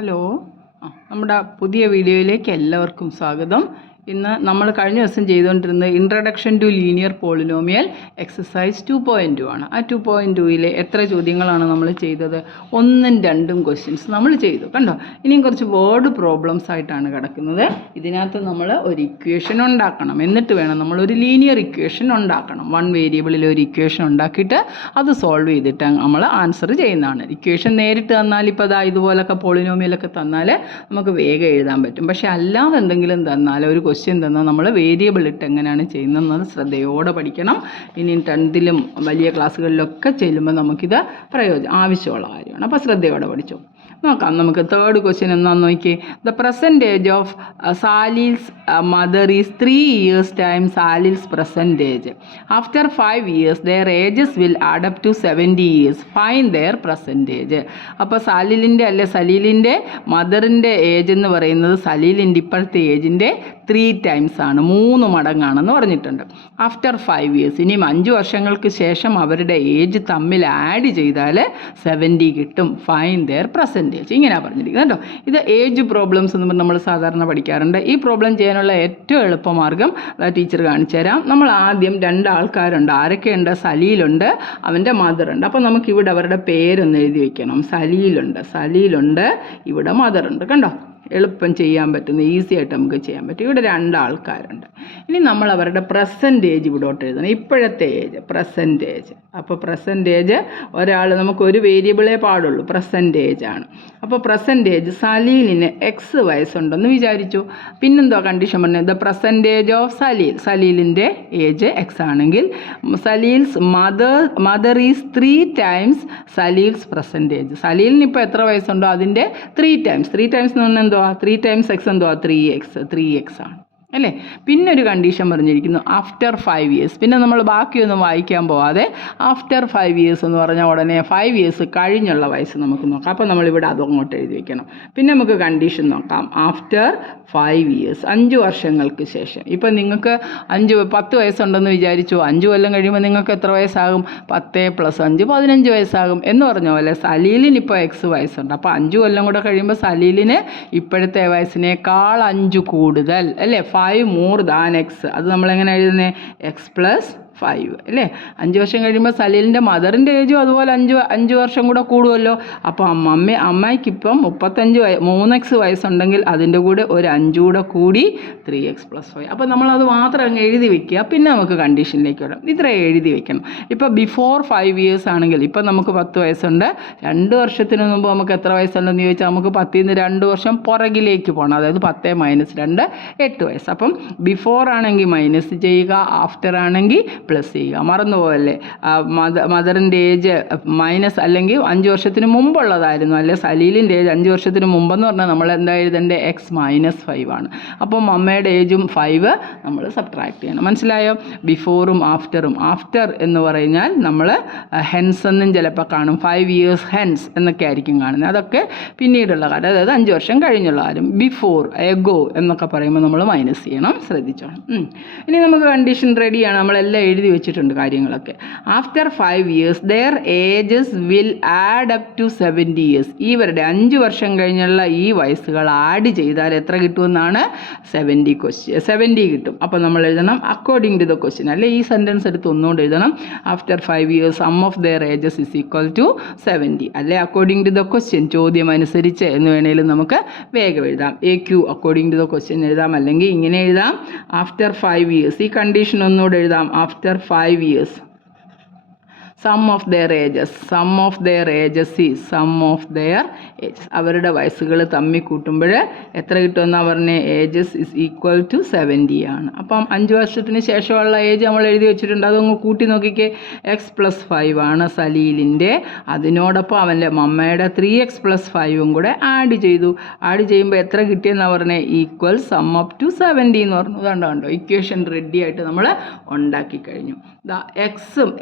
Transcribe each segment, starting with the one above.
Hello, നമ്മുടെ പുതിയ വീഡിയോയിലേക്ക് എല്ലാവർക്കും സ്വാഗതം. ഇന്ന് നമ്മൾ കഴിഞ്ഞ ദിവസം ചെയ്തുകൊണ്ടിരുന്നത് introduction to linear polynomial exercise 2.2 ആണ്. ആ 2.2-ലെ എത്ര ചോദ്യങ്ങളാണ് നമ്മൾ ചെയ്തത്? 1ഉം 2ഉം ക്വസ്റ്റ്യൻസ് നമ്മൾ ചെയ്തു. കണ്ടോ? ഇനിയും കുറച്ച് വേർഡ് പ്രോബ്ലംസ് ആയിട്ടാണ് കിടക്കുന്നത്. ഇതിനകത്ത് നമ്മൾ ഒരു ഇക്വേഷൻ ഉണ്ടാക്കണം. എന്നിട്ട് വേണം നമ്മളൊരു ലീനിയർ ഇക്വേഷൻ ഉണ്ടാക്കണം. 1 വേരിയബിളിൽ ഒരു ഇക്വേഷൻ ഉണ്ടാക്കിയിട്ട് അത് സോൾവ് ചെയ്തിട്ട് നമ്മൾ ആൻസർ ചെയ്യുന്നതാണ്. ഇക്വേഷൻ നേരിട്ട് തന്നാൽ ഇപ്പോൾ ഇതുപോലൊക്കെ പോളിനോമിയലൊക്കെ തന്നാൽ നമുക്ക് വേഗം എഴുതാൻ പറ്റും. പക്ഷേ അല്ലാതെ എന്തെങ്കിലും തന്നാൽ ഒരു ക്വസ്റ്റ്യൻ തന്നാൽ നമ്മൾ വേരിയബിൾ ഇട്ട് എങ്ങനെയാണ് ചെയ്യുന്നതെന്നത് ശ്രദ്ധയോടെ പഠിക്കണം. ഇനി 10ലും വലിയ ക്ലാസ്സുകളിലൊക്കെ ചെല്ലുമ്പോൾ നമുക്കിത് ആവശ്യമുള്ള കാര്യമാണ്. അപ്പോൾ ശ്രദ്ധയോടെ പഠിച്ചോ. നോക്കാം. നമുക്ക് തേർഡ് ക്വസ്റ്റ്യൻ എന്താണെന്ന് നോക്കിയേ. The percentage of Salil's mother is 3 years time Salil's percentage. After 5 years their ages will add up to 70 years. Find their percentage. അപ്പോൾ സലീലിൻ്റെ മദറിൻ്റെ ഏജ് എന്ന് പറയുന്നത് സലീലിൻ്റെ ഇപ്പോഴത്തെ ഏജിൻ്റെ 3 times ആണ്, 3 മടങ്ങാണെന്ന് പറഞ്ഞിട്ടുണ്ട്. ആഫ്റ്റർ 5 years, ഇനിയും 5 വർഷങ്ങൾക്ക് ശേഷം അവരുടെ ഏജ് തമ്മിൽ ആഡ് ചെയ്താൽ 70 കിട്ടും. Find their percentage. ഇങ്ങനെയാണ് പറഞ്ഞിരിക്കുന്നത് കേട്ടോ. ഇത് ഏജ് പ്രോബ്ലംസ് എന്ന് പറഞ്ഞ് നമ്മൾ സാധാരണ പഠിക്കാറുണ്ട്. ഈ പ്രോബ്ലം ചെയ്യാനുള്ള ഏറ്റവും എളുപ്പമാർഗ്ഗം ടീച്ചർ കാണിച്ചു തരാം. നമ്മൾ ആദ്യം 2 ആൾക്കാരുണ്ട്. ആരൊക്കെയുണ്ട്? സലീലുണ്ട്, അവൻ്റെ മദറുണ്ട്. അപ്പോൾ നമുക്കിവിടെ അവരുടെ പേരൊന്ന് എഴുതി വയ്ക്കണം. സലീലുണ്ട്, ഇവിടെ മദറുണ്ട്. കണ്ടോ? എളുപ്പം ചെയ്യാൻ പറ്റുന്ന, ഈസി ആയിട്ട് നമുക്ക് ചെയ്യാൻ പറ്റും. ഇവിടെ 2 ആൾക്കാരുണ്ട്. ഇനി നമ്മൾ അവരുടെ പ്രസൻറ്റേജ് ഇവിടോട്ട് എഴുതണം. ഇപ്പോഴത്തെ ഏജ് പ്രസൻറ്റേജ്. അപ്പോൾ പ്രസൻറ്റേജ് ഒരാൾ, നമുക്കൊരു വേരിയബിളേ പാടുള്ളൂ, പ്രസൻറ്റേജ് ആണ്. അപ്പോൾ പ്രസൻറ്റേജ് സലീലിന് X വയസ്സുണ്ടെന്ന് വിചാരിച്ചു. പിന്നെന്തോ കണ്ടീഷൻ പറഞ്ഞത്? ദ പ്രസൻറ്റേജ് ഓഫ് സലീലിൻ്റെ ഏജ് X ആണെങ്കിൽ Salil's mother is 3 times Salil's percentage. സലീലിന് ഇപ്പോൾ എത്ര വയസ്സുണ്ടോ അതിൻ്റെ 3 times. 3 times എന്ന് പറഞ്ഞാൽ എന്തുവാ? 3 times X എന്തുവാ? 3x ആണ് അല്ലേ? പിന്നെ ഒരു കണ്ടീഷൻ പറഞ്ഞിരിക്കുന്നു, ആഫ്റ്റർ 5 years. പിന്നെ നമ്മൾ ബാക്കിയൊന്നും വായിക്കാൻ പോവാതെ ആഫ്റ്റർ 5 years എന്ന് പറഞ്ഞാൽ ഉടനെ 5 years കഴിഞ്ഞുള്ള വയസ്സ് നമുക്ക് നോക്കാം. അപ്പോൾ നമ്മളിവിടെ അതങ്ങോട്ട് എഴുതി വയ്ക്കണം. പിന്നെ നമുക്ക് കണ്ടീഷൻ നോക്കാം. ആഫ്റ്റർ 5 years, 5 വർഷങ്ങൾക്ക് ശേഷം. ഇപ്പം നിങ്ങൾക്ക് 10 വയസ്സുണ്ടെന്ന് വിചാരിച്ചു. 5 കൊല്ലം കഴിയുമ്പോൾ നിങ്ങൾക്ക് എത്ര വയസ്സാകും? 10 + 5 15 വയസ്സാകും എന്ന് പറഞ്ഞ പോലെ സലീലിന് ഇപ്പോൾ X വയസ്സുണ്ട്. അപ്പോൾ 5 കൊല്ലം കൂടെ കഴിയുമ്പോൾ സലീലിന് ഇപ്പോഴത്തെ വയസ്സിനേക്കാൾ 5 കൂടുതൽ അല്ലേ? 5 more than X. അത് നമ്മളെങ്ങനെ എഴുതുന്നത്? X + 5 അല്ലേ? 5 വർഷം കഴിയുമ്പോൾ സലീലിൻ്റെ മദറിൻ്റെ ഏജും അതുപോലെ 5 വർഷം കൂടെ കൂടുമല്ലോ. അപ്പോൾ അമ്മയ്ക്കിപ്പം 3x വയസ്സുണ്ടെങ്കിൽ അതിൻ്റെ കൂടെ ഒരു 5 കൂടെ കൂടി 3x + 5. അപ്പോൾ നമ്മളത് മാത്രം അങ്ങ് എഴുതി വെക്കുക. പിന്നെ നമുക്ക് കണ്ടീഷനിലേക്ക് വരാം. ഇത്ര എഴുതി വെക്കണം. ഇപ്പോൾ ബിഫോർ 5 years ആണെങ്കിൽ ഇപ്പം നമുക്ക് 10 വയസ്സുണ്ട്. 2 വർഷത്തിന് മുമ്പ് നമുക്ക് എത്ര വയസ്സുണ്ടെന്ന് ചോദിച്ചാൽ നമുക്ക് 10ൽ നിന്ന് 2 വർഷം പുറകിലേക്ക് പോകണം. അതായത് 10 - 2 8 വയസ്സ്. അപ്പം ബിഫോർ ആണെങ്കിൽ മൈനസ് ചെയ്യുക, ആഫ്റ്റർ ആണെങ്കിൽ പ്ലസ് ചെയ്യുക. മറന്നുപോകല്ലേ? മദറിൻ്റെ ഏജ് മൈനസ് അല്ലെങ്കിൽ 5 വർഷത്തിന് മുമ്പുള്ളതായിരുന്നു അല്ലെ? സലീലിൻ്റെ ഏജ് 5 വർഷത്തിന് മുമ്പെന്ന് പറഞ്ഞാൽ നമ്മൾ എന്താ എഴുതേണ്ടത്? X - 5 ആണ്. അപ്പം അമ്മയുടെ ഏജും 5 നമ്മൾ സബ്ട്രാക്ട് ചെയ്യണം. മനസ്സിലായോ? ബിഫോറും ആഫ്റ്ററും. ആഫ്റ്റർ എന്ന് പറഞ്ഞാൽ നമ്മൾ ഹെൻസ് എന്നും ചിലപ്പോൾ കാണും. 5 years ഹെൻസ് എന്നൊക്കെ ആയിരിക്കും കാണുന്നത്. അതൊക്കെ പിന്നീടുള്ള കാര്യം, അതായത് 5 വർഷം കഴിഞ്ഞുള്ള കാര്യം. ബിഫോർ, എഗോ എന്നൊക്കെ പറയുമ്പോൾ നമ്മൾ മൈനസ് ചെയ്യണം. ശ്രദ്ധിച്ചോണം. ഇനി നമുക്ക് കണ്ടീഷൻ റെഡിയാണ്. നമ്മളെല്ലാം എഴുതി വെച്ചിട്ടുണ്ട് കാര്യങ്ങളൊക്കെ. After 5 years their ages will add up to 70 years. ഇവരുടെ 5 വർഷം കഴിഞ്ഞുള്ള ഈ വയസ്സുകൾ ആഡ് ചെയ്താൽ എത്ര കിട്ടുമെന്നാണ്? 70 കിട്ടും. അപ്പോൾ നമ്മൾ എഴുതണം അക്കോർഡിംഗ് ടു ദ ക്വസ്റ്റ്യൻ അല്ലേ? ഈ സെൻറ്റൻസ് എടുത്ത് ഒന്നുകൊണ്ട് എഴുതണം. After 5 years sum of their ages is equal to 70 അല്ലേ? അക്കോർഡിംഗ് ടു ദ ക്വസ്റ്റ്യൻ, ചോദ്യം അനുസരിച്ച് എന്ന് വേണമെങ്കിലും നമുക്ക് വേഗം എഴുതാം. AQ according to the question എഴുതാം. അല്ലെങ്കിൽ ഇങ്ങനെ എഴുതാം, ആഫ്റ്റർ 5 years. ഈ കണ്ടീഷൻ ഒന്നുകൂടെ എഴുതാം. After 5 years sum of their ages അവരുടെ വയസ്സുകൾ തമ്മിൽ കൂട്ടുമ്പോൾ എത്ര കിട്ടുമെന്നാണ് പറഞ്ഞത്? ഏജസ് ഇസ് ഈക്വൽ ടു 70 ആണ്. അപ്പം 5 വർഷത്തിന് ശേഷമുള്ള ഏജ് നമ്മൾ എഴുതി വെച്ചിട്ടുണ്ട്. അതൊന്ന് കൂട്ടി നോക്കിക്കേ. X + 5 ആണ് സലീലിൻ്റെ. അതിനോടൊപ്പം അവൻ്റെ മമ്മയുടെ 3x + 5 കൂടെ ആഡ് ചെയ്തു. ആഡ് ചെയ്യുമ്പോൾ എത്ര കിട്ടിയെന്നാണ് പറഞ്ഞത്? ഈക്വൽ സം അപ്പ് ടു 70 എന്ന് പറഞ്ഞു. കണ്ടോ? ഇക്വേഷൻ റെഡി ആയിട്ട് നമ്മൾ ഉണ്ടാക്കി കഴിഞ്ഞു.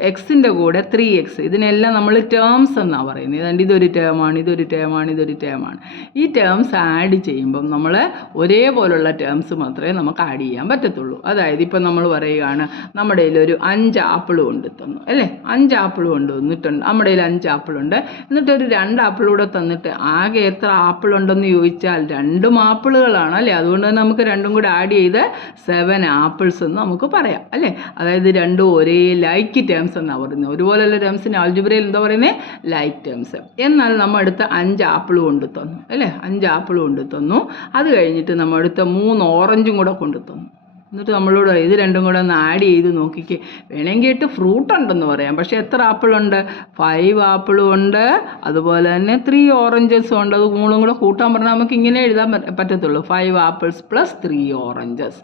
എക്സിൻ്റെ കൂടെ 3x, ഇതിനെല്ലാം നമ്മൾ ടേംസ് എന്നാണ് പറയുന്നത്. ഏതാണ്ട് ഇതൊരു ടേമാണ്, ഇതൊരു ടേമാണ്, ഇതൊരു ടേമാണ്. ഈ ടേംസ് ആഡ് ചെയ്യുമ്പം നമ്മൾ ഒരേപോലുള്ള ടേംസ് മാത്രമേ നമുക്ക് ആഡ് ചെയ്യാൻ പറ്റത്തുള്ളൂ. അതായത് ഇപ്പം നമ്മൾ പറയുകയാണ് നമ്മുടെ കയ്യിൽ ഒരു 5 ആപ്പിൾ കൊണ്ട് തന്നു അല്ലേ, 5 ആപ്പിൾ കൊണ്ട് വന്നിട്ടുണ്ട്, നമ്മുടെ കയ്യിൽ 5 ആപ്പിളുണ്ട്. എന്നിട്ടൊരു 2 ആപ്പിളൂടെ തന്നിട്ട് ആകെ എത്ര ആപ്പിൾ ഉണ്ടെന്ന് ചോദിച്ചാൽ 2 ആപ്പിളുകളാണ് അല്ലേ. അതുകൊണ്ട് തന്നെ നമുക്ക് രണ്ടും കൂടെ ആഡ് ചെയ്ത് 7 ആപ്പിൾസ് എന്ന് നമുക്ക് പറയാം അല്ലേ. അതായത് രണ്ടും ഒരേ ലൈക്ക് ടേംസ് എന്നാണ് പറയുന്നത്. ഒരുപോലെയുള്ള ടേംസിന് ആൾജിബ്രയിൽ എന്താ പറയുന്നത്, ലൈക്ക് ടേംസ്. എന്നാൽ നമ്മൾ അടുത്ത 5 ആപ്പിൾ കൊണ്ട് തന്നു അല്ലേ, 5 ആപ്പിൾ കൊണ്ട് തന്നു. അത് കഴിഞ്ഞിട്ട് നമ്മൾ അടുത്ത 3 ഓറഞ്ചും കൂടെ കൊണ്ട് തന്നു. എന്നിട്ട് നമ്മളോട് ഇത് രണ്ടും കൂടെ ഒന്ന് ആഡ് ചെയ്ത് നോക്കിക്കേ. വേണമെങ്കിൽ 8 ഫ്രൂട്ട് ഉണ്ടെന്ന് പറയാം, പക്ഷേ എത്ര ആപ്പിളുണ്ട്, 5 ആപ്പിളും ഉണ്ട്, അതുപോലെ തന്നെ 3 ഓറഞ്ചസും ഉണ്ട്. അത് മൂന്നും കൂടെ കൂട്ടാൻ പറഞ്ഞാൽ നമുക്ക് ഇങ്ങനെ എഴുതാൻ പറ്റത്തുള്ളൂ, 5 ആപ്പിൾസ് പ്ലസ് 3 ഓറഞ്ചസ്.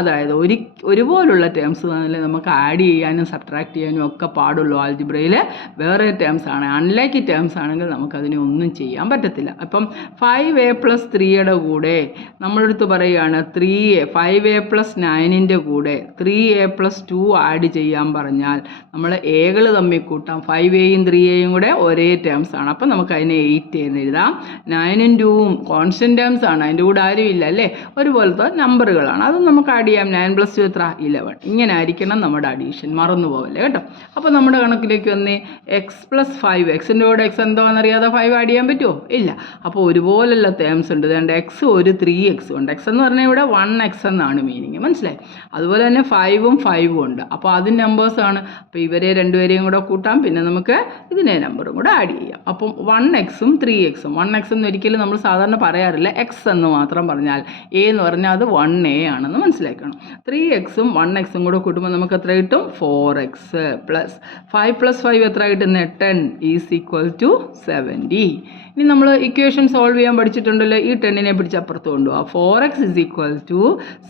അതായത് ഒരുപോലുള്ള ടേംസ് തന്നെ നമുക്ക് ആഡ് ചെയ്യാനും സബ്ട്രാക്ട് ചെയ്യാനും ഒക്കെ പാടുള്ളൂ. ആൾജിബ്രയിൽ വേറെ ടേംസ് ആണ്, അൺലൈക്ക് ടേംസ് ആണെങ്കിൽ നമുക്കതിനെ ഒന്നും ചെയ്യാൻ പറ്റത്തില്ല. അപ്പം 5a പ്ലസ് 3യുടെ കൂടെ നമ്മളെടുത്ത് പറയുകയാണ് 3a, 5a പ്ലസ് 9ൻ്റെ കൂടെ 3a പ്ലസ് 2 ആഡ് ചെയ്യാൻ പറഞ്ഞാൽ നമ്മൾ എകൾ തമ്മിൽ കൂട്ടാം. 5aയും 3aയും കൂടെ ഒരേ ടേംസ് ആണ്, അപ്പം നമുക്ക് അതിനെ 8 എന്ന് എഴുതാം. 9ഉം 2ഉം കോൺസ്റ്റൻറ്റ് ടേംസ് ആണ്, അതിൻ്റെ കൂടെ ആരും ഇല്ല അല്ലേ, ഒരുപോലത്തെ നമ്പറുകളാണ്. അതും നമുക്ക് ആഡ് ചെയ്യാം. 9 പ്ലസ് 2 എത്ര, 11. ഇങ്ങനെ ആയിരിക്കണം നമ്മുടെ അഡീഷൻ, മറന്നു പോകല്ലേ കേട്ടോ. അപ്പോൾ നമ്മുടെ കണക്കിലേക്ക് വന്ന് എക്സ് പ്ലസ് 5, എക്സിൻ്റെ കൂടെ എക്സ് എന്താണെന്നറിയാതെ 5 ആഡ് ചെയ്യാൻ പറ്റുമോ, ഇല്ല. അപ്പോൾ ഒരുപോലുള്ള ടേംസ് ഉണ്ട്. അതുകൊണ്ട് എക്സ് ഒരു 3x ഉണ്ട്. എക്സ് എന്ന് പറഞ്ഞാൽ ഇവിടെ 1x എന്നാണ് മീനിങ്, മനസ്സിലായി. അതുപോലെ തന്നെ 5ഉം 5ഉം ഉണ്ട്. അപ്പോൾ അതും നമ്പേഴ്സാണ്. അപ്പോൾ ഇവരെ രണ്ടുപേരെയും കൂടെ കൂട്ടാം, പിന്നെ നമുക്ക് ഇതിനെ നമ്പറും കൂടെ ആഡ് ചെയ്യാം. അപ്പം 1xഉം 3xഉം. 1x എന്ന് ഒരിക്കലും നമ്മൾ സാധാരണ പറയാറില്ല, എക്സ് എന്ന് മാത്രം പറഞ്ഞാൽ എ എന്ന് പറഞ്ഞാൽ അത് 1a ആണെന്ന് മനസ്സിലാക്കണം. 3xഉം 1xഉം കൂടെ കൂട്ടുമ്പോൾ നമുക്ക് എത്ര കിട്ടും, 4x പ്ലസ് 5 പ്ലസ് 5 എത്ര കിട്ടുന്നത്, 10 ഈസ് ഈക്വൽ ടു 70. ഇനി നമ്മൾ ഇക്വേഷൻ സോൾവ് ചെയ്യാൻ പഠിച്ചിട്ടുണ്ടല്ലോ, ഈ 10നെ പിടിച്ച് അപ്പുറത്ത് കൊണ്ടുപോകാം. 4x ഇസ് ഈക്വൽ ടു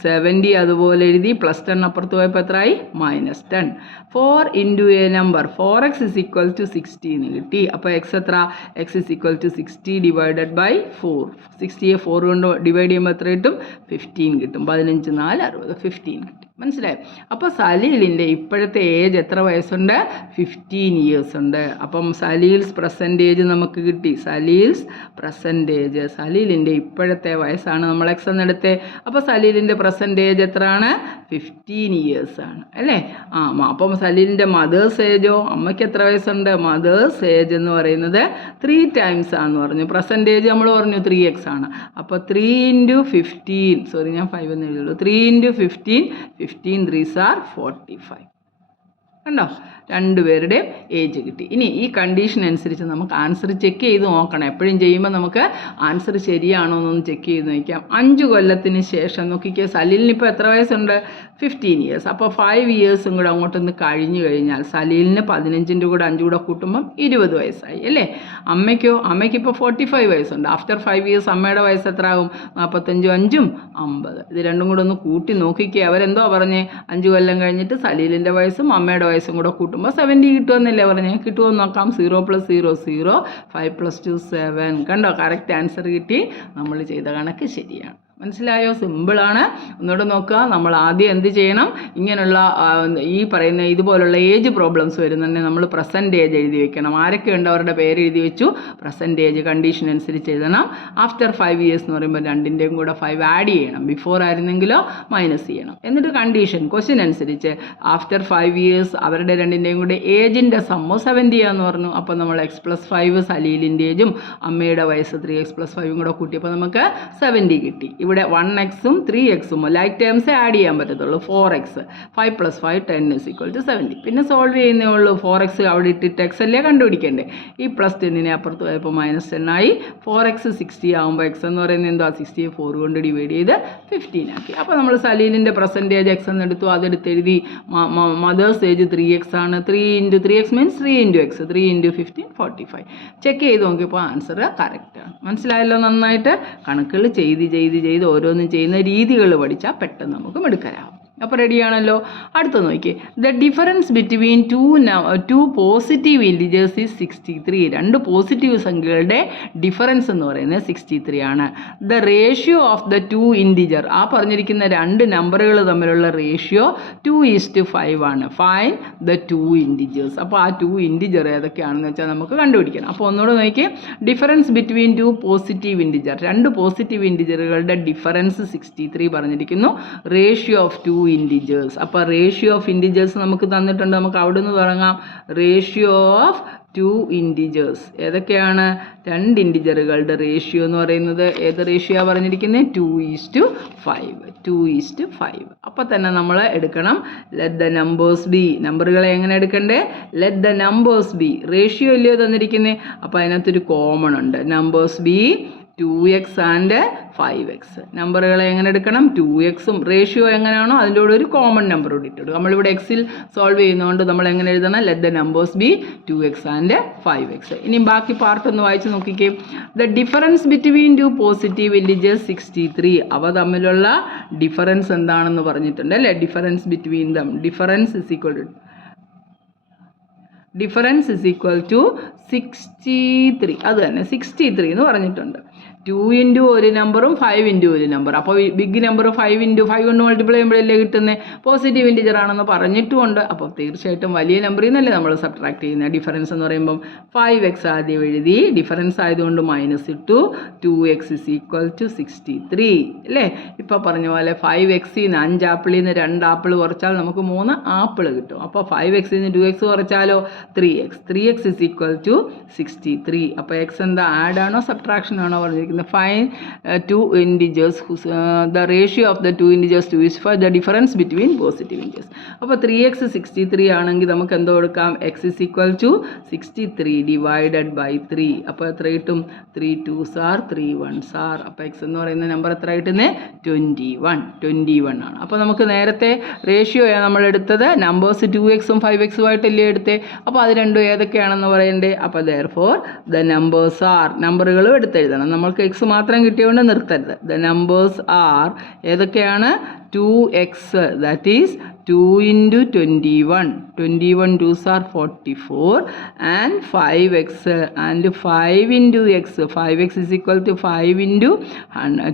70, അതുപോലെ എഴുതി, പ്ലസ് 10 അപ്പുറത്ത് പോയപ്പോൾ എത്രയായി, -10. 4 into a number 4x is equal to 60 എന്ന് കിട്ടി. അപ്പോൾ എക്സ് എത്ര, X is equal to 60 divided by 4. 60യെ 4 കൊണ്ട് ഡിവൈഡ് ചെയ്യുമ്പോൾ എത്ര കിട്ടും, 15 കിട്ടും. 15 4 60, 15 കിട്ടി. മനസ്സിലായോ? അപ്പോൾ സലീലിൻ്റെ ഇപ്പോഴത്തെ ഏജ് എത്ര വയസ്സുണ്ട്, 15 ഇയേഴ്സ് ഉണ്ട്. അപ്പം സലീൽസ് പ്രസൻറ്റേജ് നമുക്ക് കിട്ടി. സലീൽസ് പ്രസൻറ്റേജ്, സലീലിൻ്റെ ഇപ്പോഴത്തെ വയസ്സാണ് നമ്മൾ എക്സ് എന്നെടുത്ത്. അപ്പോൾ സലീലിൻ്റെ പ്രസൻറ്റേജ് എത്രയാണ്, 15 ഇയേഴ്സ് ആണ് അല്ലേ. അപ്പം സലീലിൻ്റെ മദേഴ്സ് ഏജോ, അമ്മയ്ക്ക് എത്ര വയസ്സുണ്ട്, മദേഴ്സ് ഏജ് എന്ന് പറയുന്നത് 3 ടൈംസ് ആണെന്ന് പറഞ്ഞു. പ്രസൻറ്റേജ് നമ്മൾ പറഞ്ഞു 3x ആണ്. അപ്പോൾ 3 ഇൻറ്റു 15, സോറി ഞാൻ 5 എന്ന് എഴുതുള്ളൂ, 3 ഇൻറ്റു 15, 15 3s are 45. കണ്ടോ, രണ്ടുപേരുടെയും ഏജ് കിട്ടി. ഇനി ഈ കണ്ടീഷൻ അനുസരിച്ച് നമുക്ക് ആൻസർ ചെക്ക് ചെയ്ത് നോക്കണം. എപ്പോഴും ചെയ്യുമ്പോൾ നമുക്ക് ആൻസർ ശരിയാണോ എന്നൊന്ന് ചെക്ക് ചെയ്ത് നോക്കാം. 5 കൊല്ലത്തിന് ശേഷം നോക്കിക്കുക, സലീലിന് ഇപ്പോൾ എത്ര വയസ്സുണ്ട്, 15 ഇയേഴ്സ്. അപ്പോൾ 5 ഇയേഴ്സും കൂടെ അങ്ങോട്ടൊന്ന് കഴിഞ്ഞു കഴിഞ്ഞാൽ സലീലിന് 15ൻ്റെ കൂടെ 5 കൂടെ കൂട്ടുമ്പം 20 വയസ്സായി അല്ലേ. അമ്മയ്ക്കിപ്പോൾ 45 വയസ്സുണ്ട്. ആഫ്റ്റർ 5 ഇയേഴ്സ് അമ്മയുടെ വയസ്സ് എത്ര ആകും, 45 5ഉം 50. ഇത് രണ്ടും കൂടെ ഒന്ന് കൂട്ടി നോക്കിക്കുക. അവരെന്തോ പറഞ്ഞേ, 5 കൊല്ലം കഴിഞ്ഞിട്ട് സലീലിൻ്റെ വയസ്സും അമ്മയുടെ വയസ്സും കൂടെ കൂട്ടുമ്പോൾ 70 കിട്ടുമെന്നല്ലേ പറഞ്ഞേ. കിട്ടുമെന്ന് നോക്കാം. 0 + 0 0, 5 + 2 7. കണ്ടോ, കറക്റ്റ് ആൻസർ കിട്ടി. നമ്മൾ ചെയ്ത കണക്ക് ശരിയാണ്. മനസ്സിലായോ? സിമ്പിളാണ്. ഒന്നുകൂടെ നോക്കുക. നമ്മൾ ആദ്യം എന്ത് ചെയ്യണം, ഇങ്ങനെയുള്ള ഈ പറയുന്ന ഇതുപോലുള്ള ഏജ് പ്രോബ്ലംസ് വരുന്നുണ്ടെങ്കിൽ നമ്മൾ പ്രസൻറ്റേജ് എഴുതി വെക്കണം. ആരൊക്കെ ഉണ്ട് അവരുടെ പേര് എഴുതി വെച്ചു, പ്രസൻറ്റേജ് കണ്ടീഷൻ അനുസരിച്ച് എഴുതണം. ആഫ്റ്റർ 5 ഇയേഴ്സ് എന്ന് പറയുമ്പോൾ രണ്ടിൻ്റെയും കൂടെ 5 ആഡ് ചെയ്യണം. ബിഫോർ ആയിരുന്നെങ്കിലോ മൈനസ് ചെയ്യണം. എന്നിട്ട് കണ്ടീഷൻ ക്വസ്റ്റ്യൻ അനുസരിച്ച് ആഫ്റ്റർ 5 ഇയേഴ്സ് അവരുടെ രണ്ടിൻ്റെയും കൂടെ ഏജിൻ്റെ സമ്മോ 70 ആണെന്ന് പറഞ്ഞു. അപ്പോൾ നമ്മൾ x + 5 സലീലിൻ്റെ ഏജും അമ്മയുടെ വയസ്സ് 3x + 5 കൂടെ കൂട്ടിയപ്പോൾ നമുക്ക് 70 കിട്ടി. ഇവിടെ 1xഉം 3xഉം ലൈക്ക് ടേംസേ ആഡ് ചെയ്യാൻ പറ്റത്തുള്ളൂ. 4x, 5 + 5 10 is equal to 70. പിന്നെ സോൾവ് ചെയ്യുന്നേ ഉള്ളൂ. 4x അവിടെ ഇട്ടിട്ട് x അല്ലേ കണ്ടുപിടിക്കേണ്ടേ. ഈ +10നെ അപ്പുറത്ത് പോയപ്പോൾ -10 ആയി. 4x 60 ആകുമ്പോൾ x എന്ന് പറയുന്നത് എന്താ, 60യെ 4 കൊണ്ട് ഡിവൈഡ് ചെയ്ത് 15 ആക്കി. അപ്പോൾ നമ്മൾ സലീലിൻ്റെ പ്രസൻറ്റേജ് x എന്നെടുത്തു, അതെടുത്ത് എഴുതി. മദേഴ്സ് ഏജ് 3x ആണ്. 3 × 3x മീൻസ് 3 × x, 3 × 15 45. ചെക്ക് ചെയ്ത് നോക്കിയപ്പോൾ ആൻസർ കറക്റ്റാണ്. മനസ്സിലായല്ലോ നന്നായിട്ട്. കണക്കുകൾ ചെയ്ത് ഓരോന്നും ചെയ്യുന്ന രീതികൾ പഠിച്ചാൽ പെട്ടെന്ന് നമുക്ക് മിടുക്കരാകും. അപ്പോൾ റെഡിയാണല്ലോ. അടുത്ത നോക്കിയേ, the difference between two positive integers is 63. രണ്ട് പോസിറ്റീവ് സംഖ്യകളുടെ ഡിഫറൻസ് എന്ന് പറയുന്നത് 63 ആണ്. The ratio of the two integer, ആ പറഞ്ഞിരിക്കുന്ന രണ്ട് നമ്പറുകൾ തമ്മിലുള്ള റേഷ്യോ 2:5 ആണ്. Fine the two integers. അപ്പോൾ ആ ടു ഇൻറ്റിജർ ഏതൊക്കെയാണെന്ന് വെച്ചാൽ നമുക്ക് കണ്ടുപിടിക്കണം. അപ്പോൾ ഒന്നുകൂടെ നോക്കിയേ, difference between two positive integer, രണ്ട് പോസിറ്റീവ് ഇൻറ്റിജറുകളുടെ ഡിഫറൻസ് 63 പറഞ്ഞിരിക്കുന്നു. റേഷ്യോ ഓഫ് ടു ഇൻറ്റിജേഴ്സ്, അപ്പോൾ റേഷ്യോ ഓഫ് ഇൻറ്റിജേഴ്സ് നമുക്ക് തന്നിട്ടുണ്ട്. നമുക്ക് അവിടെ നിന്ന് തുടങ്ങാം. റേഷ്യോ ഓഫ് ടു ഇൻറ്റിജേഴ്സ് ഏതൊക്കെയാണ്? രണ്ട് ഇൻറ്റിജറുകളുടെ റേഷ്യോ എന്ന് പറയുന്നത് ഏത് റേഷ്യോ പറഞ്ഞിരിക്കുന്നത്? 2:5. 2:5. അപ്പോൾ തന്നെ നമ്മൾ എടുക്കണം ലെറ്റ് ദ നമ്പേഴ്സ് ബി. നമ്പറുകളെ എങ്ങനെ എടുക്കണ്ടേ? Let the numbers B. Ratio ഇല്ലയോ തന്നിരിക്കുന്നത്? അപ്പോൾ അതിനകത്തൊരു കോമൺ ഉണ്ട്. Numbers be 2x and 5x. നമ്പറുകളെ എങ്ങനെ എടുക്കണം? 2xും റേഷ്യോ എങ്ങനെയാണോ അതിൻ്റെ കൂടെ ഒരു കോമൺ നമ്പർ കൂടി ഇട്ടിടും. നമ്മളിവിടെ എക്സിൽ സോൾവ് ചെയ്യുന്നതുകൊണ്ട് നമ്മൾ എങ്ങനെ എഴുതണം? Let the numbers be 2x and 5x. ഇനി ബാക്കി പാർട്ട് ഒന്ന് വായിച്ച് നോക്കിക്കേ. The difference between two positive integers 63. അവ തമ്മിലുള്ള ഡിഫറൻസ് എന്താണെന്ന് പറഞ്ഞിട്ടുണ്ട് അല്ലേ? Difference between them, difference is equal to 63. അത് തന്നെ 63 എന്ന് പറഞ്ഞിട്ടുണ്ട്. 2 ഇൻറ്റു ഒരു നമ്പറും 5 ഇൻറ്റു ഒരു നമ്പർ. അപ്പോൾ ബിഗ് നമ്പർ 5 ഇൻറ്റു 5 കൊണ്ട് മൾട്ടിപ്ലൈ ചെയ്യുമ്പോഴല്ലേ കിട്ടുന്നത്? പോസിറ്റീവ് ഇൻറ്റിജർ ആണെന്ന് പറഞ്ഞിട്ടുമുണ്ട്. അപ്പോൾ തീർച്ചയായിട്ടും വലിയ നമ്പറിൽ നിന്നല്ലേ നമ്മൾ സബ്ട്രാക്ട് ചെയ്യുന്നത്. ഡിഫറൻസ് എന്ന് പറയുമ്പം 5x ആദ്യം എഴുതി, ഡിഫറൻസ് ആയതുകൊണ്ട് മൈനസ് ഇട്ടു. 2x ഇസ് ഈക്വൽ ടു 63 അല്ലേ? ഇപ്പോൾ പറഞ്ഞ പോലെ 5xൽ നിന്ന് 5 ആപ്പിളിൽ നിന്ന് 2 ആപ്പിൾ കുറച്ചാൽ നമുക്ക് 3 ആപ്പിൾ കിട്ടും. അപ്പോൾ 5xൽ നിന്ന് 2x കുറച്ചാലോ 3x. 3x is equal to 63. അപ്പോൾ എക്സ് എന്താ? ആഡ് ആണോ സബ്ട്രാക്ഷൻ ആണോ പറഞ്ഞിരിക്കുന്നത്? Find two integers whose the ratio of the two integers 2:5, the difference between positive integers. അപ്പോൾ 3x 63 ആണെങ്കിൽ നമുക്ക് എന്തോ കൊടുക്കാം? x is equal to 63 divided by 3. അപ്പോൾ എത്ര കിട്ടും? 3 2s are 3 1s are. അപ്പോൾ x എന്ന് പറയുന്ന നമ്പർ എത്ര കിട്ടുന്നത്? 21 ആണ്. അപ്പോൾ നമുക്ക് നേരത്തെ റേഷ്യോ നമ്മൾ എടുത്തത് നമ്പേഴ്സ് 2xും 5xും ആയിട്ടല്ലേ എടുത്തേ. അപ്പോൾ അത് രണ്ടും ഏതൊക്കെയാണെന്ന് പറയണ്ടേ? അപ്പോൾ therefore the numbers are, നമ്പറുകളും എടുത്തെഴുതണം. നമ്മൾക്ക് എക്സ് മാത്രം കിട്ടിയതുകൊണ്ട് നിർത്തരുത്. ദ നമ്പേഴ്സ് ആർ ഏതൊക്കെയാണ്? 2x, that is 2 into 21. 21 2s are 44 and 5x and 5 into X. 5x is equal to 5 into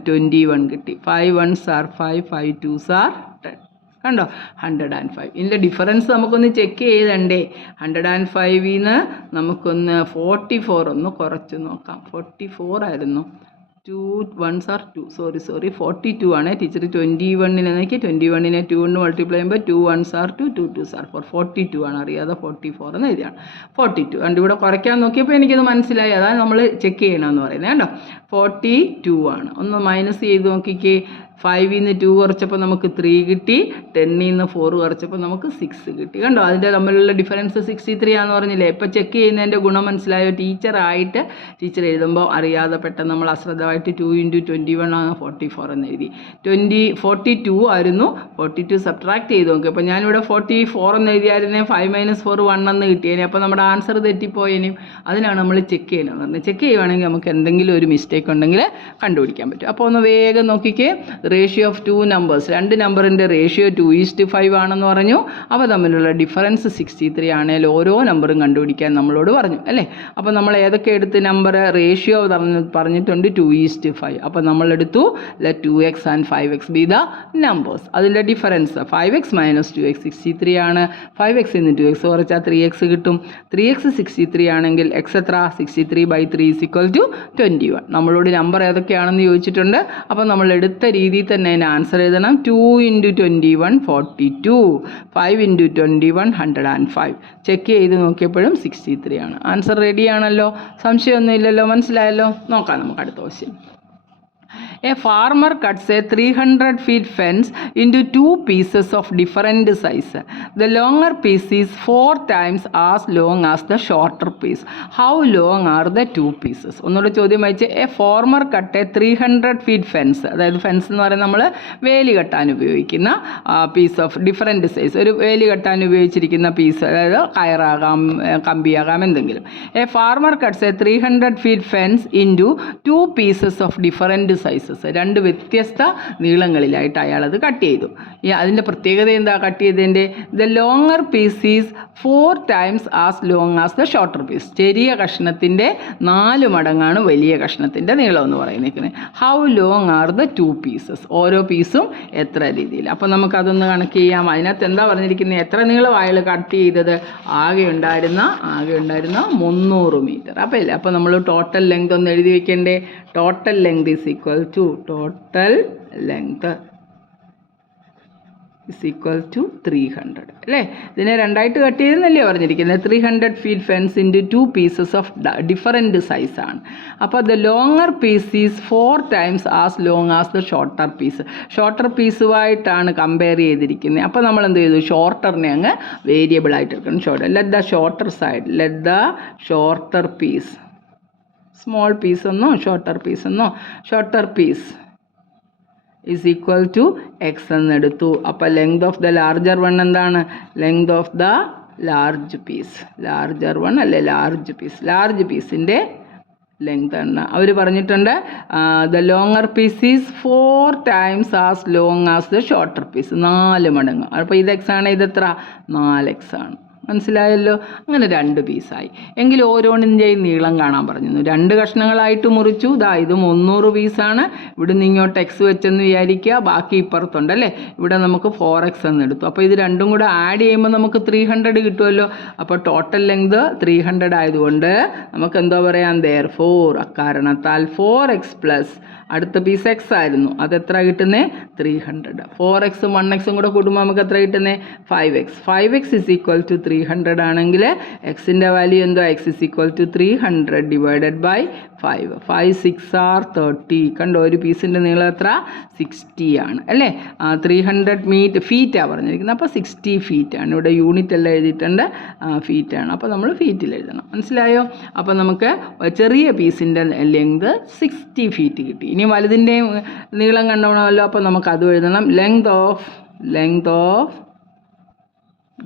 21 കിട്ടി. 5 1s are 5, 5 2s are 10. കണ്ടോ? 105. ഇതിൻ്റെ ഡിഫറൻസ് നമുക്കൊന്ന് ചെക്ക് ചെയ്തണ്ടേ? 105ൽ നിന്ന് നമുക്കൊന്ന് 44 ഒന്ന് കുറച്ച് നോക്കാം. 44 ആയിരുന്നു. 2 1s are 2, സോറി 42 ആണ്. ടീച്ചർ 21നെ നോക്കി, 21നെ 2 കൊണ്ട് മൾട്ടിപ്ലൈ ചെയ്യുമ്പോൾ 2 1s are 2, 2 2s are 4. 42 ആണ്, അറിയാതെ 44 എന്ന് എഴുതിയാണ്. 42 കണ്ട് ഇവിടെ കുറയ്ക്കാൻ നോക്കിയപ്പോൾ എനിക്കത് മനസ്സിലായി. അതാണ് നമ്മൾ ചെക്ക് ചെയ്യണമെന്ന് പറയുന്നത് കേട്ടോ. 42 ആണ്. ഒന്ന് മൈനസ് ചെയ്ത് നോക്കിക്കേ. 5ൽ നിന്ന് 2 കുറച്ചപ്പോൾ നമുക്ക് 3 കിട്ടി. 10ൽ നിന്ന് 4 കുറച്ചപ്പോൾ നമുക്ക് 6 കിട്ടി. കണ്ടോ? അതിൻ്റെ തമ്മിലുള്ള ഡിഫറൻസ് 63 ആണെന്ന് പറഞ്ഞില്ലേ? ഇപ്പോൾ ചെക്ക് ചെയ്യുന്നതിൻ്റെ ഗുണം മനസ്സിലായോ? ടീച്ചറായിട്ട് ടീച്ചർ എഴുതുമ്പോൾ അറിയാതെ പെട്ടെന്ന് നമ്മൾ അശ്രദ്ധമായിട്ട് 2 ഇൻറ്റു 21 ആണ് 44 എന്ന് എഴുതി. 42 ആയിരുന്നു. 42 സബ്ട്രാക്ട് ചെയ്ത് നോക്കി. അപ്പോൾ ഞാനിവിടെ 44 എന്ന് എഴുതിയായിരുന്നേ 5 - 4 1 എന്ന് കിട്ടിയേനെ. അപ്പോൾ നമ്മുടെ ആൻസർ തെറ്റിപ്പോയേനെയും. അതിനാണ് നമ്മൾ ചെക്ക് ചെയ്യണമെന്ന് പറഞ്ഞത്. ചെക്ക് ചെയ്യുവാണെങ്കിൽ നമുക്ക് എന്തെങ്കിലും ഒരു മിസ്റ്റേക്ക് ഉണ്ടെങ്കിൽ കണ്ടുപിടിക്കാൻ പറ്റും. അപ്പോൾ ഒന്ന് വേഗം നോക്കിക്കേ. റേഷ്യോ ഓഫ് ടു നമ്പേഴ്സ്, രണ്ട് നമ്പറിൻ്റെ റേഷ്യോ 2:5 ആണെന്ന് പറഞ്ഞു. അവ തമ്മിലുള്ള ഡിഫറൻസ് 63 ആണെങ്കിൽ ഓരോ നമ്പറും കണ്ടുപിടിക്കാൻ നമ്മളോട് പറഞ്ഞു അല്ലേ? അപ്പോൾ നമ്മൾ ഏതൊക്കെ എടുത്ത് നമ്പർ റേഷ്യോ പറഞ്ഞിട്ടുണ്ട്? 2:5. അപ്പോൾ നമ്മളെടുത്തു let 2x and 5x be the numbers. അതിൻ്റെ ഡിഫറൻസ് 5x - 2x 63 ആണ്. 5x നിന്ന് 2x കുറച്ചാൽ 3x കിട്ടും. 3x 63 ആണെങ്കിൽ x എത്ര? 63/3 is equal to 21. നമ്മളോട് നമ്പർ ഏതൊക്കെയാണെന്ന് ചോദിച്ചിട്ടുണ്ട്. അപ്പോൾ നമ്മൾ എടുത്ത രീതി തന്നെ അതിന് ആൻസർ എഴുതണം. 2 ഇൻറ്റു 21 42, 5 ഇൻറ്റു 21 105. ചെക്ക് ചെയ്ത് നോക്കിയപ്പോഴും 63 ആണ്. ആൻസർ റെഡിയാണല്ലോ, സംശയമൊന്നും ഇല്ലല്ലോ, മനസ്സിലായല്ലോ. നോക്കാം നമുക്ക് അടുത്ത question. A farmer cuts a 300 feet fence into 2 pieces of different size. The longer piece is 4 times as long as the shorter piece. How long are the 2 pieces? ഒന്നുകൂടെ ചോദ്യം വായിച്ച്. A former cut A 300 feet fence, അതായത് fence എന്ന് പറയുന്നത് നമ്മൾ വേലി കെട്ടാൻ ഉപയോഗിക്കുന്ന പീസ് ഓഫ് ഡിഫറെൻറ്റ് സൈസ്, ഒരു വേലി കെട്ടാൻ ഉപയോഗിച്ചിരിക്കുന്ന പീസ്, അതായത് കയറാകാം കമ്പിയാകാം എന്തെങ്കിലും. A farmer cuts A 300 feet fence into 2 pieces of different sizes, 2 വ്യത്യസ്ത നീളങ്ങളിലായിട്ട് അയാളത് കട്ട് ചെയ്തു. അതിൻ്റെ പ്രത്യേകത എന്താ കട്ട് ചെയ്തതിൻ്റെ? The longer piece is 4 times as long as the shorter piece. ചെറിയ കഷ്ണത്തിൻ്റെ 4 മടങ്ങാണ് വലിയ കഷ്ണത്തിൻ്റെ നീളം എന്ന് പറയുന്നത്. How long are the 2 pieces? ഓരോ പീസും എത്ര രീതിയിൽ. അപ്പോൾ നമുക്കതൊന്ന് കണക്ക് ചെയ്യാം. അതിനകത്ത് എന്താ പറഞ്ഞിരിക്കുന്നത്? എത്ര നീളം അയാൾ കട്ട് ചെയ്തത്? ആകെ ഉണ്ടായിരുന്ന 300 മീറ്റർ. അപ്പോൾ നമ്മൾ ടോട്ടൽ ലെങ്ത് ഒന്ന് എഴുതി വെക്കേണ്ടേ? Total length is equal to is equal to 300 അല്ലേ? ഇതിനെ 2ആയിട്ട് കട്ട് ചെയ്തെന്നല്ലേ പറഞ്ഞിരിക്കുന്നത്? 300 feet fence into 2 pieces of different size ആണ്. അപ്പോൾ the longer piece is 4 times as long as the shorter piece. Shorter പീസുമായിട്ടാണ് കമ്പയർ ചെയ്തിരിക്കുന്നത്. അപ്പോൾ നമ്മൾ എന്ത് ചെയ്തു? ഷോർട്ടറിനെ അങ്ങ് വേരിയബിൾ ആയിട്ട് എടുക്കണം. Let the shorter piece, small piece എന്നോ shorter piece is equal to x എന്നെടുത്തു. അപ്പോൾ length of the larger one എന്താണ്? ലെങ്ത് ഓഫ് ദ ലാർജ് പീസിൻ്റെ ലെങ്ത് ആണ് അവർ പറഞ്ഞിട്ടുണ്ട്. The longer piece is 4 times as long as the shorter piece, 4 മടങ്ങ്. അപ്പോൾ ഇത് എക്സ് ആണ്, ഇതെത്ര? 4x ആണ്. മനസ്സിലായല്ലോ? അങ്ങനെ 2 പീസായി. എങ്കിൽ ഓരോന്നിൻ്റെയും നീളം കാണാൻ പറഞ്ഞു. 2 കഷ്ണങ്ങളായിട്ട് മുറിച്ചു. ഇത് 300 പീസാണ്. ഇവിടുന്ന് ഇങ്ങോട്ട് എക്സ് വെച്ചെന്ന് വിചാരിക്കുക, ബാക്കി ഇപ്പുറത്തുണ്ടല്ലേ? ഇവിടെ നമുക്ക് 4x എന്നെടുത്തു. അപ്പോൾ ഇത് രണ്ടും കൂടെ ആഡ് ചെയ്യുമ്പോൾ നമുക്ക് 300 കിട്ടുമല്ലോ. അപ്പോൾ ടോട്ടൽ ലെങ്ത് 300 ആയതുകൊണ്ട് നമുക്ക് എന്തോ പറയാം? therefore അക്കാരണത്താൽ 4x പ്ലസ് അടുത്ത പീസ് എക്സ് ആയിരുന്നു, അതെത്ര കിട്ടുന്നത്? 300. 4x 1x കൂടെ കൂടുമ്പോൾ നമുക്ക് എത്ര കിട്ടുന്നത്? 5x. 5x is equal to 300 ആണെങ്കിൽ എക്സിൻ്റെ വാല്യൂ എന്തോ? X is equal to 300 divided by 5. 5 6 are 30. കണ്ടോ? ഒരു പീസിൻ്റെ നീളം എത്ര? 60 ആണ് അല്ലേ? 300 ഫീറ്റാണ് പറഞ്ഞിരിക്കുന്നത്. അപ്പോൾ 60 ഫീറ്റാണ്. ഇവിടെ യൂണിറ്റ് എല്ലാം എഴുതിയിട്ടുണ്ട്, ഫീറ്റാണ്. അപ്പോൾ നമ്മൾ ഫീറ്റിൽ എഴുതണം. മനസ്സിലായോ? അപ്പോൾ നമുക്ക് ചെറിയ പീസിൻ്റെ ലെങ്ത് 60 ഫീറ്റ് കിട്ടി. ഇനി വലുതിൻ്റെയും നീളം കണ്ടുപോകണമല്ലോ. അപ്പോൾ നമുക്ക് അത് എഴുതണം. Length of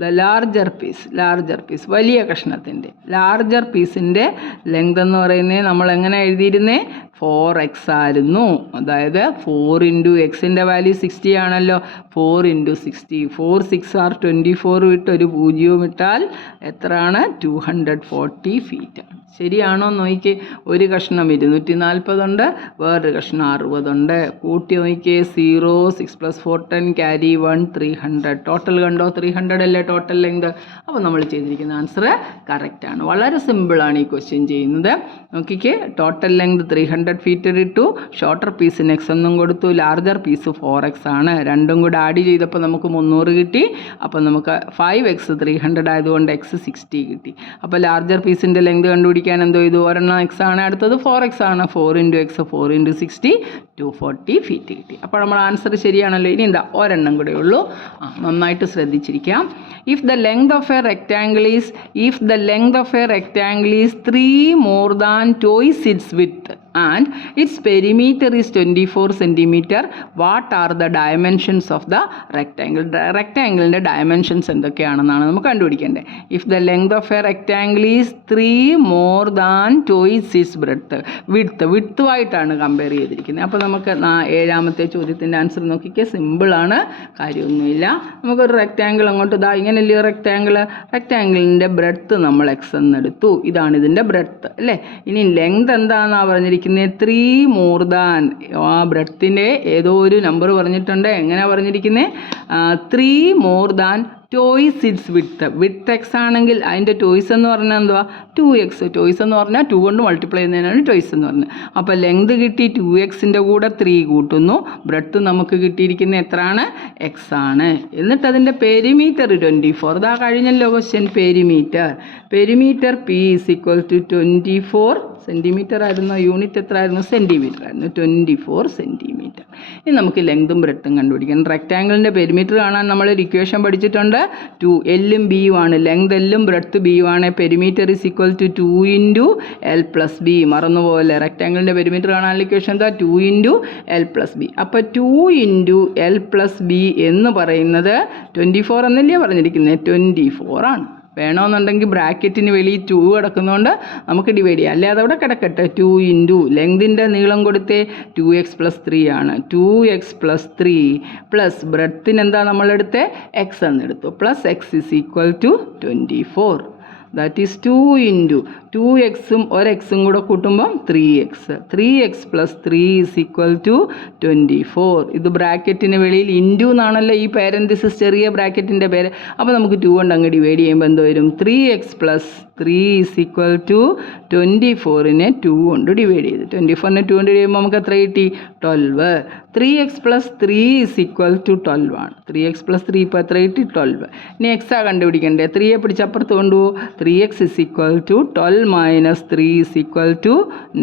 the larger piece, വലിയ കഷ്ണത്തിൻ്റെ ലാർജർ പീസിൻ്റെ ലെങ്ത് എന്ന് പറയുന്നത് നമ്മൾ എങ്ങനെ എഴുതിയിരുന്നേ? 4x ആയിരുന്നു. അതായത് 4 ഇൻറ്റു എക്സിൻ്റെ വാല്യൂ 60 ആണല്ലോ. 4 ഇൻറ്റു 60, 4 6 are 24 വിട്ട് ഒരു 0 ഇട്ടാൽ എത്രയാണ്? 240 ഫീറ്റാണ്. ശരിയാണോ നോക്കിക്കേ? ഒരു കഷ്ണം 240 ഉണ്ട്, വേറൊരു കഷ്ണം 60 ഉണ്ട്. കൂട്ടി നോക്കിക്കേ. 0 6 + 4 10 ക്യാരി 1 300. ടോട്ടൽ കണ്ടോ? 300 അല്ലേ ടോട്ടൽ ലെങ്ത്. അപ്പോൾ നമ്മൾ ചെയ്തിരിക്കുന്ന ആൻസർ കറക്റ്റാണ്. വളരെ സിമ്പിളാണ് ഈ ക്വസ്റ്റ്യൻ ചെയ്യുന്നത്. നോക്കിക്കേ, ടോട്ടൽ ലെങ്ത് 300 ഫീറ്റ് ഇട്ടു, ഷോർട്ടർ പീസിന് എക്സ് എന്നും കൊടുത്തു, ലാർജർ പീസ് 4x ആണ്. രണ്ടും കൂടെ ആഡ് ചെയ്തപ്പോൾ നമുക്ക് 300 കിട്ടി. അപ്പോൾ നമുക്ക് 5x 300 ആയതുകൊണ്ട് x 60 കിട്ടി. അപ്പോൾ ലാർജർ പീസിൻ്റെ ലെങ്ത് കണ്ടുപിടിക്കാൻ എന്തോ ചെയ്തു? ഒരെണ്ണം എക്സ് ആണ്, അടുത്തത് 4x ആണ്. 4 ഇൻറ്റു എക്സ് 4 ഇൻറ്റു 60 240 ഫീറ്റ് കിട്ടി. അപ്പോൾ നമ്മൾ ആൻസർ ശരിയാണല്ലോ. ഇനി എന്താ? ഒരെണ്ണം കൂടെ ഉള്ളൂ. നന്നായിട്ട് ശ്രദ്ധിച്ചിരിക്കാം. If the length of a rectangle is 3 more than twice its width and its perimeter is 24 centimeter, what are the dimensions of the rectangle? റെക്റ്റാങ്കിളിൻ്റെ ഡയമെൻഷൻസ് എന്തൊക്കെയാണെന്നാണ് നമുക്ക് കണ്ടുപിടിക്കേണ്ടത്. If the length of a rectangle is 3 more than twice its വിഡ്ത്തുമായിട്ടാണ് compare ചെയ്തിരിക്കുന്നത്. അപ്പോൾ നമുക്ക് 7ാമത്തെ ചോദ്യത്തിൻ്റെ answer നോക്കിക്കേ. സിമ്പിളാണ്, കാര്യമൊന്നുമില്ല. നമുക്കൊരു റെക്റ്റാങ്കിൾ അങ്ങോട്ട് ഇങ്ങനെയല്ലേ റെക്റ്റാങ്കിളിൻ്റെ ബ്രെഡ്ത്ത് നമ്മൾ എക്സ് എന്നെടുത്തു. ഇതാണ് ഇതിൻ്റെ ബ്രെഡ്ത്ത് അല്ലേ? ഇനി ലെങ്ത് എന്താണെന്നാണ് പറഞ്ഞിരിക്കുന്നത്? 3 more than, ആ ബ്രെഡ്ത്തിൻ്റെ ഏതോ ഒരു നമ്പർ പറഞ്ഞിട്ടുണ്ട്. എങ്ങനെയാണ് പറഞ്ഞിരിക്കുന്നത്? 3 more than toys its width X ആണെങ്കിൽ അതിൻ്റെ ടോയ്സ് എന്ന് പറഞ്ഞാൽ എന്തുവാ? 2x. ടോയ്സ് എന്ന് പറഞ്ഞാൽ 2 കൊണ്ട് മൾട്ടിപ്ലൈ ചെയ്യുന്നതിനാണ് ടോയ്സ് എന്ന് പറഞ്ഞത്. അപ്പോൾ ലെങ്ത് കിട്ടി, 2xൻ്റെ കൂടെ 3 കൂട്ടുന്നു. ബ്രെഡ്ത്ത് നമുക്ക് കിട്ടിയിരിക്കുന്ന എത്രയാണ്? എക്സ് ആണ്. എന്നിട്ട് അതിൻ്റെ പെരിമീറ്റർ 24. ഇതാ കഴിഞ്ഞല്ലോ question. Perimeter P is equal to 24 centimetre ആയിരുന്നു. യൂണിറ്റ് എത്ര ആയിരുന്നു? സെൻറ്റിമീറ്റർ ആയിരുന്നു. 24 സെൻറ്റിമീറ്റർ. ഇനി നമുക്ക് ലെങ്തും ബ്രെഡ്ത്തും കണ്ടുപിടിക്കണം. റെക്റ്റാങ്കിളിൻ്റെ പെരിമീറ്റർ കാണാൻ നമ്മളൊരു ഇക്വേഷൻ പഠിച്ചിട്ടുണ്ട്. 2 എല്ലും ബിയും ആണ്. ലെങ്ത് എല്ലും ബ്രെഡ്ത്ത് ബിയും ആണ്. Perimeter is equal to 2 into L plus B. മറന്നുപോലെ റെക്റ്റാങ്കിളിൻ്റെ പെരിമീറ്റർ കാണാനുള്ള ഇക്വേഷൻ എന്താ? 2 ഇൻറ്റു എൽ പ്ലസ് ബി. അപ്പോൾ 2 ഇൻറ്റു എൽ പ്ലസ് ബി എന്ന് പറയുന്നത് 24 എന്നല്ലേ പറഞ്ഞിരിക്കുന്നത്? 24 ആണ്. വേണമെന്നുണ്ടെങ്കിൽ ബ്രാക്കറ്റിന് വെളിയിൽ 2 കിടക്കുന്നതുകൊണ്ട് നമുക്ക് ഡിവൈഡ് ചെയ്യാം. അല്ലെ അതവിടെ കിടക്കട്ടെ. 2 ഇൻറ്റു ലെങ്തിൻ്റെ നീളം കൊടുത്തേ 2x+3 ആണ്. 2x+3 പ്ലസ് ബ്രെഡ്ത്തിന് എന്താ നമ്മളെടുത്തേ എക്സ് എന്നെടുത്തു. Plus X is equal to 24. That is 2 into 2xും ഒരെക്സും കൂടെ കൂട്ടുമ്പം 3x. 3x+3 is equal to 24. ഇത് ബ്രാക്കറ്റിന് വെളിയിൽ ഇൻറ്റു എന്നാണല്ലോ ഈ പാരൻതിസിസ് ചെറിയ ബ്രാക്കറ്റിൻ്റെ പേര്. അപ്പോൾ നമുക്ക് 2 കൊണ്ട് അങ്ങ് ഡിവൈഡ് ചെയ്യുമ്പോൾ എന്തോ വരും? 3x+3 ഈസ് ഈക്വൽ ടു 24നെ 2 കൊണ്ട് ഡിവൈഡ് ചെയ്തു. 24നെ 2 കൊണ്ട് ചെയ്യുമ്പോൾ നമുക്ക് എത്ര കിട്ടി? 12. 3x+3 ഈസ് ഈക്വൽ ടു 12 ആണ്. 3x+3 ഇപ്പോൾ എത്ര കിട്ടി? 12. ഇനി എക്സാ കണ്ടുപിടിക്കണ്ടേ? 3യെ പിടിച്ച് അപ്പുറത്ത് കൊണ്ടുപോകും. 3x is equal to 12 minus 3 is equal to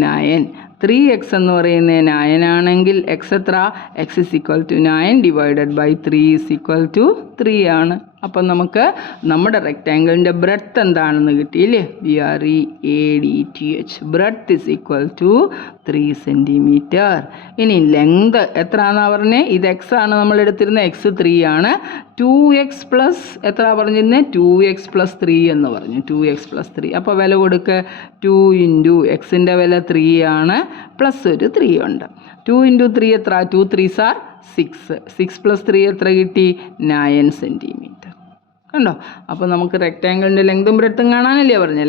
9. 3x എന്ന് പറയുന്നത് 9 ആണെങ്കിൽ എക്സ് എത്ര? X is equal to 9 divided by 3 is equal to 3 ആണ്. അപ്പം നമുക്ക് നമ്മുടെ റെക്റ്റാങ്കിളിൻ്റെ ബ്രെഡ്ത്ത് എന്താണെന്ന് കിട്ടിയില്ലേ? BREADTH. Breadth is equal to 3 centimetre. ഇനി ലെങ്ത് എത്രയാണെന്നാണ് പറഞ്ഞത്? ഇത് എക്സ് ആണ് നമ്മൾ എടുത്തിരുന്നത്. എക്സ് 3 ആണ്. 2x പ്ലസ് എത്ര പറഞ്ഞിരുന്നത്? 2x+3 എന്ന് പറഞ്ഞു. 2x+3. അപ്പോൾ വില കൊടുക്കുക. 2 ഇൻറ്റു എക്സിൻ്റെ വില 3 ആണ്. പ്ലസ് ഒരു 3 ഉണ്ട്. 2 ഇൻറ്റു 3 എത്ര? 2 3s are 6. 6+3 എത്ര കിട്ടി? 9 സെൻറ്റിമീറ്റർ. കണ്ടോ? അപ്പോൾ നമുക്ക് റെക്റ്റാങ്കിളിൻ്റെ ലെങ്തും ബ്രെഡ്ത്തും കാണാനല്ലേ പറഞ്ഞത്?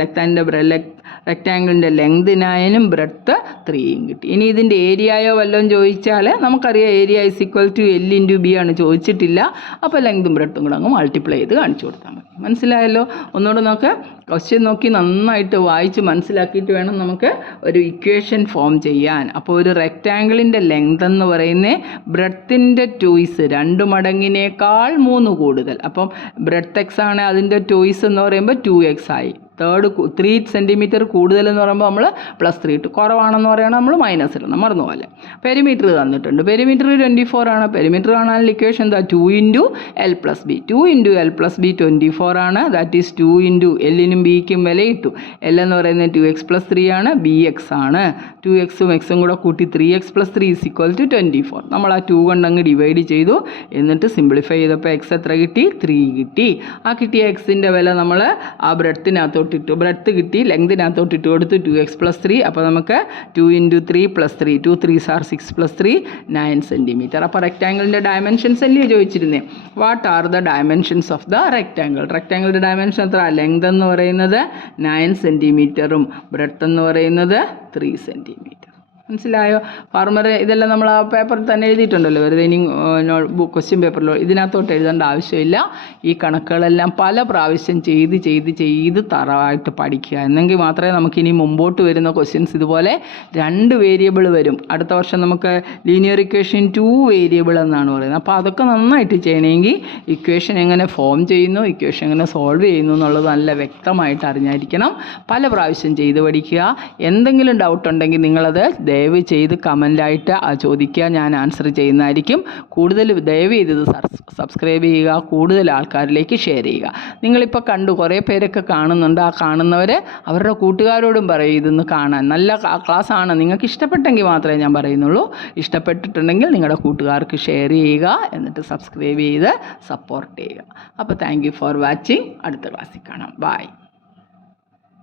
റെക്റ്റാങ്കിളിൻ്റെ ലെങ്ത് 9ഉം ബ്രെഡ്ത്ത് 3യും കിട്ടി. ഇനി ഇതിൻ്റെ ഏരിയയോ വല്ലതും ചോദിച്ചാൽ നമുക്കറിയാം area is equal to L into B ആണ്. ചോദിച്ചിട്ടില്ല. അപ്പോൾ ലെങ്തും ബ്രെഡ്ത്തും കൂടെ അങ്ങ് മൾട്ടിപ്ലൈ ചെയ്ത് കാണിച്ചു കൊടുത്താൽ മതി. മനസ്സിലായല്ലോ? ഒന്നുകൂടെ നോക്ക്. ക്വസ്റ്റ്യൻ നോക്കി നന്നായിട്ട് വായിച്ച് മനസ്സിലാക്കിയിട്ട് വേണം നമുക്ക് ഒരു ഇക്വേഷൻ ഫോം ചെയ്യാൻ. അപ്പോൾ ഒരു റെക്റ്റാങ്കിളിൻ്റെ ലെങ്ത് എന്ന് പറയുന്നത് ബ്രെഡ്ത്തിൻ്റെ 2 2 മടങ്ങിനേക്കാൾ 3 കൂടുതൽ. അപ്പം ബ്രെഡ്ത്ത് എക്സ് ആണ്, അതിൻ്റെ 2 എന്ന് പറയുമ്പോൾ 2x ആയി. 3 സെൻറ്റിമീറ്റർ കൂടുതലെന്ന് പറയുമ്പോൾ നമ്മൾ +3 ഇട്ടു. കുറവാണെന്ന് പറയുകയാണെങ്കിൽ നമ്മൾ മൈനസ് ഇടണം. മറന്നുപോലെ. പെരിമീറ്റർ തന്നിട്ടുണ്ട്. പെരിമീറ്റർ 24 ആണ്. പെരിമീറ്റർ കാണാനുള്ള ഇക്വേഷൻ എന്താ? 2 ഇൻറ്റു L+B. 2 ഇൻറ്റു L+B 24 ആണ്. ദാറ്റ് ഈസ് 2 ഇൻറ്റു എല്ലിനും ബിക്കും വില ഇട്ടു. L എന്ന് പറയുന്നത് 2x+3 ആണ്. BX ആണ്. 2xും എക്സും കൂടെ കൂട്ടി 3x+3 ഈസ് ഈക്വൽ ടു 24. നമ്മൾ ആ 2 കൊണ്ട് അങ്ങ് ഡിവൈഡ് ചെയ്തു. എന്നിട്ട് സിംപ്ലിഫൈ ചെയ്തപ്പോൾ എക്സ് എത്ര കിട്ടി? 3 കിട്ടി. ആ കിട്ടിയ എക്സിൻ്റെ വില നമ്മൾ ആ ബ്രെഡ്ത്തിനകത്തോട്ട് ഇട്ടു. ബ്രെഡ്ത്ത് കിട്ടി. ലെങ്തിനകത്തോട്ട് ഇട്ട് കൊടുത്തു. 2x+3. അപ്പോൾ നമുക്ക് 2 ഇൻറ്റു 3+3. 2 3s are 6+3 9 centimetre. അപ്പോൾ റെക്റ്റാങ്കിളിൻ്റെ ഡയമെൻഷൻസ് അല്ലേ ചോദിച്ചിരുന്നേ? What are the dimensions of the rectangle? റെക്റ്റാങ്കിളിൻ്റെ ഡയമെൻഷൻ എത്ര? ലെങ്ത് എന്ന് പറയുന്നത് 9 സെൻറ്റിമീറ്ററും ബ്രെഡ്ത്ത് എന്ന് പറയുന്നത് 3 സെൻറ്റിമീറ്റർ. മനസ്സിലായോ? ഫാർമർ ഇതെല്ലാം നമ്മൾ ആ പേപ്പറിൽ തന്നെ എഴുതിയിട്ടുണ്ടല്ലോ. വെറുതെ ഇനി ക്വസ്റ്റ്യൻ പേപ്പറിലോ ഇതിനകത്തോട്ട് എഴുതേണ്ട ആവശ്യമില്ല. ഈ കണക്കുകളെല്ലാം പല പ്രാവശ്യം ചെയ്ത് തറവായിട്ട് പഠിക്കുക. എന്നെങ്കിൽ മാത്രമേ നമുക്കിനി മുമ്പോട്ട് വരുന്ന ക്വസ്റ്റ്യൻസ് ഇതുപോലെ 2 വേരിയബിൾ വരും. അടുത്ത വർഷം നമുക്ക് ലീനിയർ ഇക്വേഷൻ 2 വേരിയബിൾ എന്നാണ് പറയുന്നത്. അപ്പോൾ അതൊക്കെ നന്നായിട്ട് ചെയ്യണമെങ്കിൽ ഇക്വേഷൻ എങ്ങനെ ഫോം ചെയ്യുന്നു, ഇക്വേഷൻ എങ്ങനെ സോൾവ് ചെയ്യുന്നു എന്നുള്ളത് നല്ല വ്യക്തമായിട്ട് അറിഞ്ഞായിരിക്കണം. പല പ്രാവശ്യം ചെയ്ത് പഠിക്കുക. എന്തെങ്കിലും ഡൗട്ട് ഉണ്ടെങ്കിൽ നിങ്ങളത് ദയവ് ചെയ്ത് കമൻ്റായിട്ട് ചോദിക്കുക. ഞാൻ ആൻസർ ചെയ്യുന്നതായിരിക്കും. കൂടുതൽ ദയവ് ചെയ്ത് ഇത് സബ്സ്ക്രൈബ് ചെയ്യുക. കൂടുതൽ ആൾക്കാരിലേക്ക് ഷെയർ ചെയ്യുക. നിങ്ങളിപ്പോൾ കണ്ടു കുറേ പേരൊക്കെ കാണുന്നുണ്ട്. ആ കാണുന്നവർ അവരുടെ കൂട്ടുകാരോടും പറയും ഇതൊന്ന് കാണാൻ. നല്ല ക്ലാസ്സാണ്. നിങ്ങൾക്ക് ഇഷ്ടപ്പെട്ടെങ്കിൽ മാത്രമേ ഞാൻ പറയുന്നുള്ളൂ. ഇഷ്ടപ്പെട്ടിട്ടുണ്ടെങ്കിൽ നിങ്ങളുടെ കൂട്ടുകാർക്ക് ഷെയർ ചെയ്യുക. എന്നിട്ട് സബ്സ്ക്രൈബ് ചെയ്ത് സപ്പോർട്ട് ചെയ്യുക. അപ്പോൾ താങ്ക് യു ഫോർ വാച്ചിങ്. അടുത്ത ക്ലാസ്സിൽ കാണാം. ബൈ.